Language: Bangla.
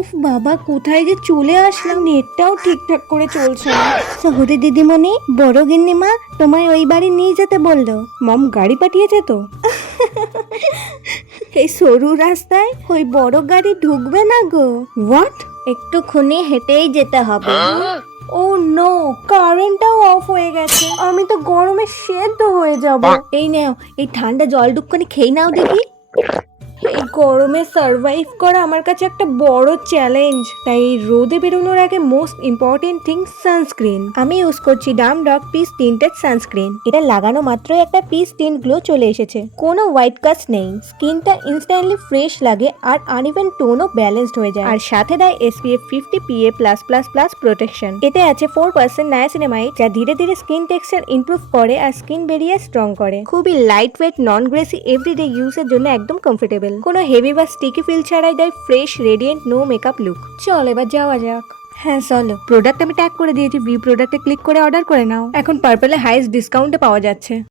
উফ বাবা, কোথায় যে চলে আসলাম, নেটটাও ঠিকঠাক করে চলছে না। সহদে দিদিমণি, বড় গিন্নিমা তোমায় ওই বাড়ি নিয়ে যেতে বললো। মম গাড়ি পাঠিয়েছে তো? এই সরু রাস্তায় ওই বড় গাড়ি ঢুকবে না গো। হোয়াট? একটুখানি হেঁটেই যেতে হবে। ও নো, কারেন্টটাও অফ হয়ে গেছে। আমি তো গরমে সেদ্ধ হয়ে যাব। এই নাও, এই ঠান্ডা জল ডুবখানি খেয়ে নাও দেখি। এই গরমে সার্ভাইভ করা আমার কাছে একটা বড় চ্যালেঞ্জ। তাই এই রোদে বেরোনোর আগে মোস্ট ইম্পর্টেন্ট থিং সানস্ক্রিন। আমি ইউজ করছি Dam dog piece tinted sunscreen. এটা লাগানো মাত্রই একটা পিস টিন্ট গ্লো চলে এসেছে। কোনো হোয়াইট কাস্ট নেই, স্কিনটা ইনস্ট্যান্টলি ফ্রেশ লাগে আর আনইভেন টোনও ব্যালেন্সড হয়ে যায়। আর সাথে দেয় SPF 50 PA+++ প্রোটেকশন। এতে আছে 4% নায়াসিনামাইড, যা ধীরে ধীরে স্কিন টেক্সচার ইমপ্রুভ করে আর স্কিন ব্যারিয়ার স্ট্রং করে। খুবই light weight, non greasy, everyday ইউজের জন্য একদম কমফোর্টেবল। কোনো হেভি বা স্টিকি ফিল ছাড়াই দেয় fresh, radiant, no makeup look. চল এবার যাওয়া যাক। হ্যাঁ চলো। প্রোডাক্ট আমি ট্যাগ করে দিয়েছি, ভিউ প্রোডাক্টে ক্লিক করে অর্ডার করে নাও। এখন পার্পলে হাইয়েস্ট ডিসকাউন্টে পাওয়া যাচ্ছে।